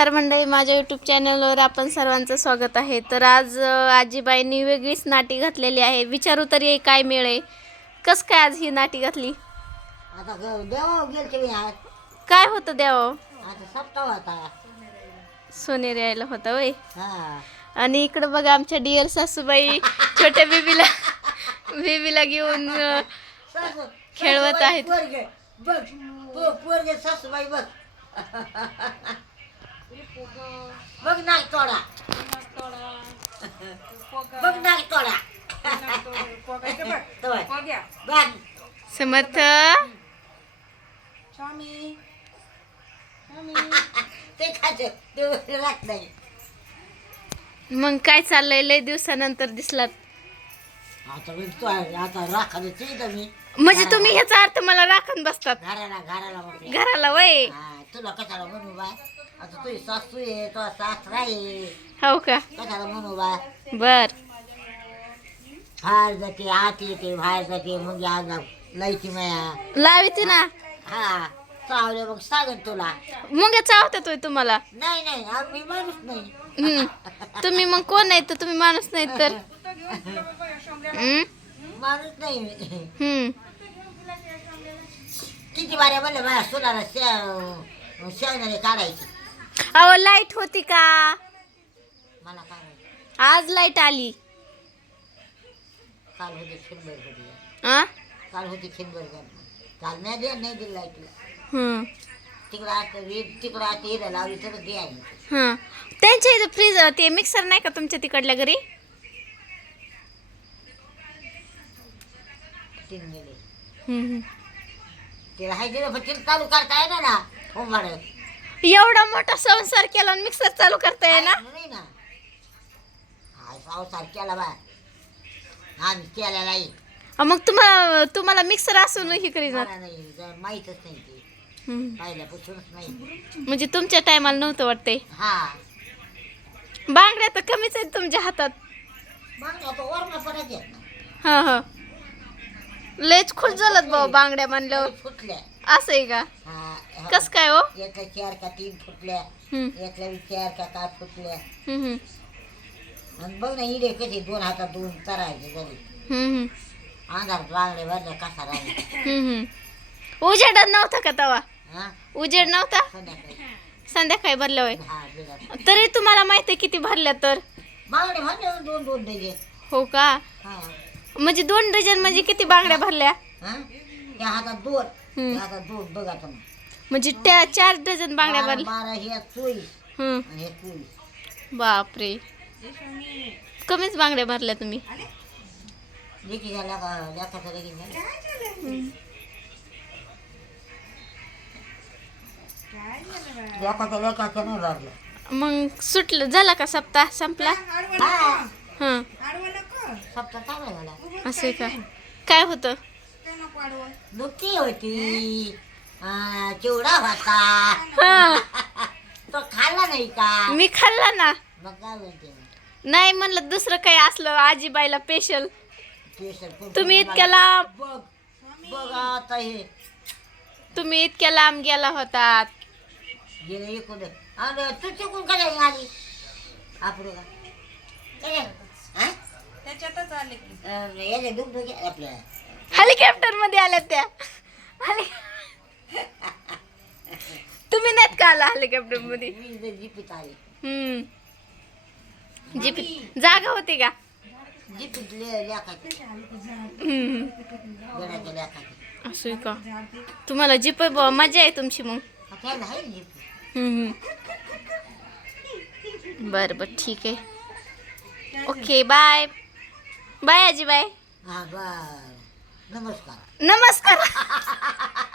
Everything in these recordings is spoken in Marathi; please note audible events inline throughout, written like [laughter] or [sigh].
नमस्कार मंडळी माझ्या यूट्यूब चॅनलवर आपण सर्वांचं स्वागत आहे. तर आज आजीबाईंनी वेगळीच नाटी घातलेली आहे. विचारू तरी काय मिळे? कस काय आज ही नाटी घातली? आता ग- देवा गेलते मी आज. काय होतं द्यावं आता सप्ताह होता. सोनेरी यायला होतं वय. हा. आणि इकडं बघा आमच्या डिअर सासूबाई छोट्या बेबीला बेबीला घेऊन अं, सासू- खेळवत सासूबाई आहेत. पोरगे बघ पो- पोरगे सासूबाई बघ. [laughs] बघ तोडा. बघ तोडा. [laughs] बघ. समर्थ [laughs] ते खायचं ते राहत नाही. मग काय चाललंय? लय दिवसानंतर दिसलात. आता मी तो आता राखायला ते मी. म्हणजे तुम्ही ह्याचा अर्थ मला राखण बसतात. घराला घराला म्हटलं घराला वय. हा, तुला कशाला म्हणू बा? आता तुझी सासू आहे तो सासरा आहे. हो का? कशाला म्हणू बा बर. बाहेर जाते आत येते बाहेर जाते मग आज लाईटी माया. लावते ना? हा चावले मग सांगेन तुला. मग चावतात होय तुम्हाला? नाही नाही माणूस नाही. हम्म. तुम्ही मग कोण आहे तर तुम्ही माणूस नाही तर? हम्म? माणूस नाही मी. हम्म. किती बाऱ्या म्हणलं माझ्या सुनाला काढायची. अहो लाइट होती का? मला काय माहिती. आज लाइट आली. काल होती आ? काल होती खिनबर काल नाही दे नाही दिली लाईटला. तिकडं आता तिकडं आता हिरा लावली तर दे आहे. हं. त्यांच्या इथं फ्रीज ते मिक्सर नाही का तुमच्या तिकडल्या घरी? तीन गेले. हम्म. तिला हाय दिलं पण तिला चालू करता येणार ना होंबाड एवढा मोठा संसार केला मिक्सर चालू करता येईना नाही ना. हा संसार केला बा. आम्ही केला नाही. अं, मग तुम्हाला तुम्हाला मिक्सर असून हे करीत मला नाही माहीतच नाही ते. पाहिल्यापासूनच नाही. म्हणजे तुमच्या टायमाला नव्हतं वाटतंय? हा. बांगड्या तर कमीच आहेत तुमच्या हातात. मग आता वरण पडत येत ना हा हा. लयच खुश झालं भाऊ बांगड्या म्हणल्यावर. फुटल्या. असं आहे का? हा. कस काय हो? यातल्या चार का तीन फुटल्या. हम्म, बी चार का काय फुटल्या. हम्म, हम्म, आणि बघ ना इडे कसे दोन हातात दोन हम्म, हम्म, अंधारात बांगडे भरले कसा राहिले. हम्म, हम्म. उजेडात नव्हता का तवा? हा? उजेड नव्हता? संध्याकाळी. संध्याकाळी भरल्या होय. हा तरी तुम्हाला माहिती आहे किती भरल्या तर? बांगडे भरले दोन दोन डझे हो का? हा. म्हणजे दोन डझन म्हणजे किती बांगड्या भरल्या? हा? त्या हातात दोन. हम्म. त्या हातात दोन बघा तुम्ही. म्हणजे त्या चार डझन बांगड्या बारा भरल्या. बारा हे चोवीस. हम्म, आणि हे चोवीस. बापरे. कमीच बांगड्या भरल्या तुम्ही. नाही भरलं. मग सुटलं. झाला का सप्ताह? संपला? हा. हां. सप्ताह चांगला झाला. असं आहे का? काय होतं? होती. आ, चिवडा होता. हां. [laughs] तो खाल्ला नाही का? मी खाल्ला ना. मग काय म्हणते? नाही म्हणलं दुसरं काही असलं आजीबाईला स्पेशल स्पेशल तुम्ही इतक्या लांब बघ बघ आता हे. तुम्ही इतक्या लांब गेला होतात गेलं एकूण आणि तू चुकून काय आली? आपलं का? काय हा? अं, याच्या दुख दुख आपल्या. हेलिकॉप्टरमध्ये आल्या त्या. हेलि- तुम्ही नाहीत का आला हेलिकॉप्टरमध्ये जीपीत आली. हम्म. जीपीत जागा होती का? जीपीत लेखाची हम्म. गड्याच्या लेखाची असं आहे का? तुम्हाला जीप मजा आहे तुमची मग. त्याला आहे जीपी. हम्म. बरं बरं ठीक आहे. Okay bye. बाय आजी बाय हा बर. नमस्कार. नमस्कार. [laughs]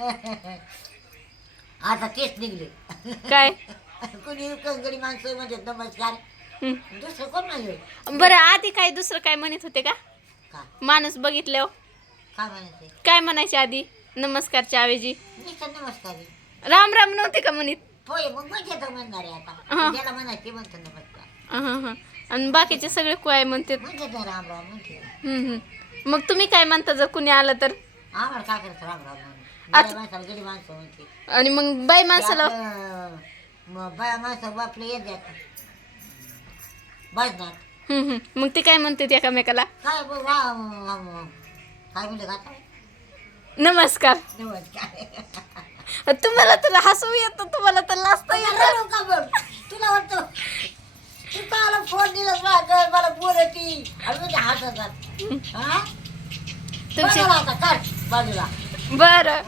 [laughs] आता तेच निघले. काय? [laughs] कोणी कंगडी माणसं म्हणजे नमस्कार. दुसरं कोण नाही बरं आधी काय दुसरं काय म्हणत होते का? का? माणूस बघितल्यावर. काय म्हणायचे? काय म्हणायचे आधी? नमस्कारच्या ऐवजी. नुसतं नमस्कार. आहे. राम राम नव्हते का म्हणत? होय मग म्हणजे तर म्हणणार आहे हा. आता ज्याला म्हणायचे म्हणतो नमस्कार. हां हां आणि बाकीचे सगळे काय म्हणतात. म्हणजे तर राम राम म्हणते. हम्म, हम्म. मग तुम्ही काय म्हणता जर कुणी आलं तर? आम्हाला काय करायचं राम राम म्हणून? बाया माणसाला गडी माणसं म्हणते. आणि मग बाई माणसाला आपलं, बाया माणसं बापले येत जात बाजनात हम्म, हम्म. मग ते काय म्हणते ते एकामेकाला? काय वा- काय म्हणले का आता? नमस्कार. नमस्कार. [laughs] तुम्हाला तर हसू येतं तुम्हाला तर लाजता तुला येतं. रडू का बघ तुला वाटतं तू काला फोन दिलास मला बोलती? आणि म्हणजे हसतात हा? तुमची बघायला आता काढ बाजूला बरं